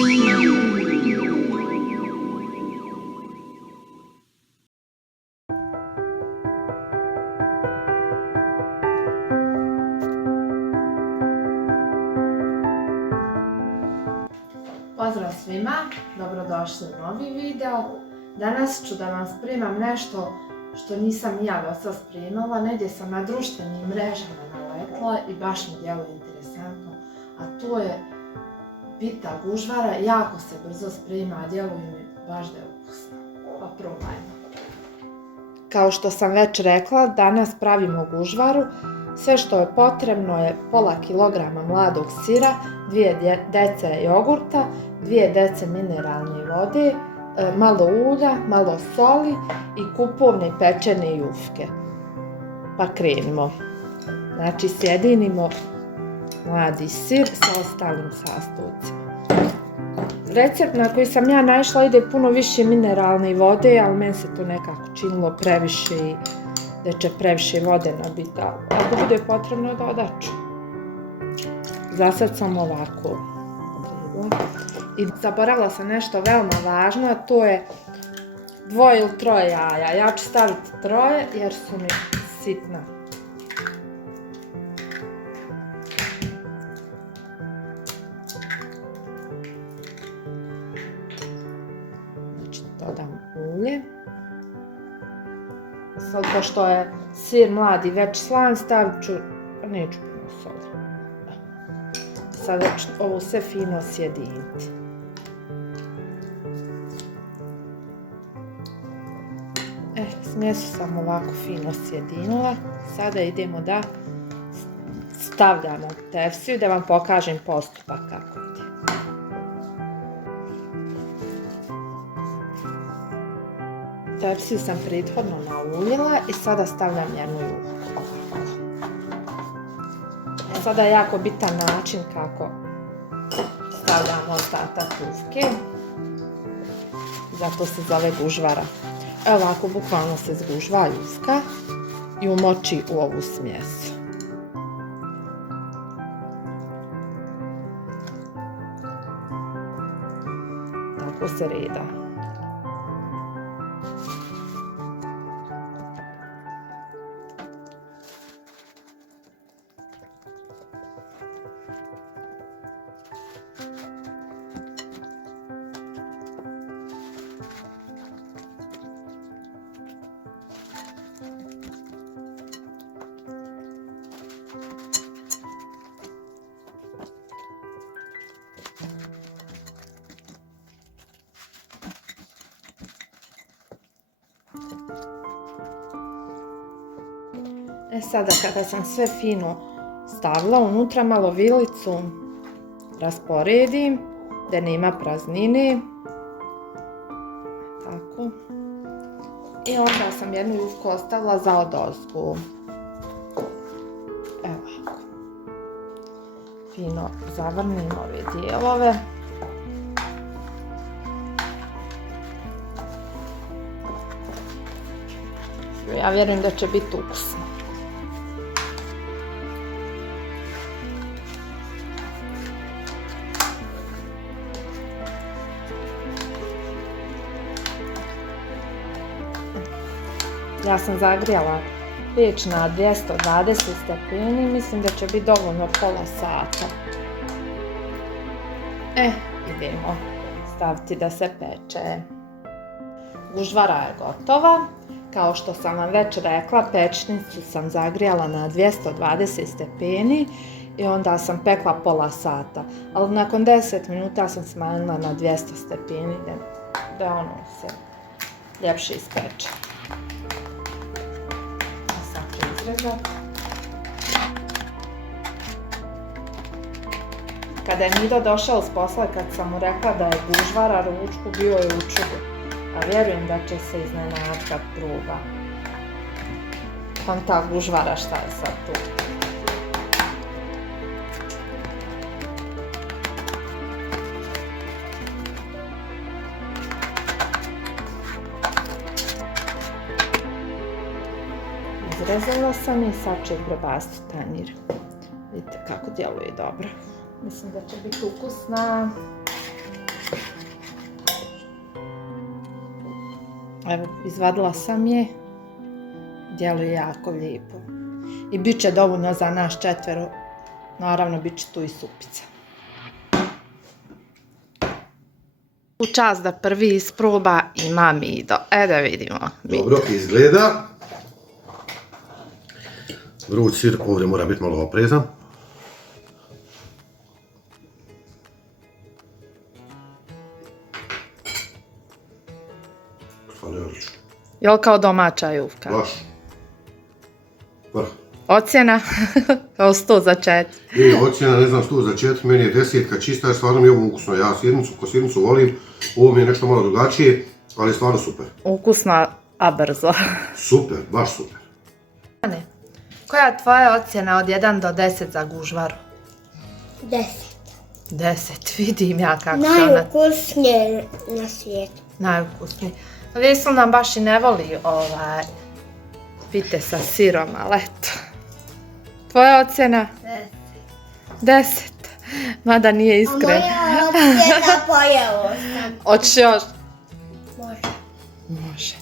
Pozdrav svima, dobrodošli u novi video. Danas ću da vam spremam nešto što nisam ja do sad spremala, negdje sam na društvenim mrežama naletla i baš mi djeluje interesantno, a to je pita gužvara, jako se brzo sprema, a djeluje mi baš da je ukusno, pa probajmo. Kao što sam već rekla, danas pravimo gužvaru. Sve što je potrebno je pola kilograma mladog sira, 2 dece jogurta, 2 dece mineralne vode, malo ulja, malo soli i kupovne pečene jufke. Pa krenimo. Znači sjedinimo mladi sir sa ostalim sastojcima. Recept na koji sam ja naišla ide puno više mineralne vode, ali meni se to nekako činilo previše i da će previše vode nabiti. Ako bude potrebno, dodat ću. Za sad sam ovako odredila. I zaboravila sam nešto veoma važno, a to je 2 ili 3 jaja. Ja ću staviti 3 jer su mi sitna. Znači dodam ulje. Sad, pošto je sir mladi već slan, stavit ću, neću puno soli. Sada ću ovo sve fino sjediniti. Smjesu sam ovako fino sjedinila. Sada idemo da stavljamo tefsiju da vam pokažem postupak kako ide. Tefsiju sam prethodno nauljila i sada stavljam jednu jufku. Sada je jako bitan način kako stavljamo ostatak jufke. Zato se zove gužvara. Evo ovako, bukvalno se zgužva jufka i umoči u ovu smjesu. Tako se reda. Sada kada sam sve fino stavila unutra, malo vilicu rasporedim da nema praznine. Tako. I onda sam jednu jufku ostavila za odozgu. Evo ovako. Fino zavrnim ove dijelove. Ja vjerujem da će biti ukusno. Ja sam zagrijala peć na 220 stepeni, mislim da će biti dovoljno pola sata. Idemo staviti da se peče. Gužvara je gotova. Kao što sam vam već rekla, pečnicu sam zagrijala na 220 stepeni i onda sam pekla pola sata. Ali nakon 10 minuta sam smanjila na 200 stepeni da ono se ljepše ispeče. Kada je Mido došao s posla, kad sam mu rekla da je gužvara ručku, bio je u čudu. A vjerujem da će se iznenaditi kad proba. Ta gužvara, šta je sad tu? Izrezala sam i sad ću prebaciti u tanjir. Vidite kako djeluje dobro. Mislim da će biti ukusna. Evo, izvadila sam je. Djeluje jako lijepo. I bit će dovoljno za nas 4. Naravno, bit će tu i supica. U čas da prvi isproba ima Mido. Da vidimo. Dobro izgleda. Vruć sir ovdje mora biti malo oprezan. Jel kao domaća jufka? Baš. Vrh. Ocjena? Kao 100 za 4. Ocjena, ne znam, 100 za 4, meni je 10 čista, jer stvarno mi je ovo ukusno. Ja sirnicu volim, ovo mi je nešto malo drugačije, ali je stvarno super. Ukusno, a brzo. Super, baš super. Koja je tvoja ocjena od 1 do 10 za gužvaru? 10. 10, vidim ja kako se ona... Najukusnije na svijetu. Najukusniji. Vesel nam baš i ne voli pite sa sirom, ali eto. Tvoja ocjena? 10. Mada nije iskren. Moja ocjena pojelo sam. Hoćeš još? Može. Može.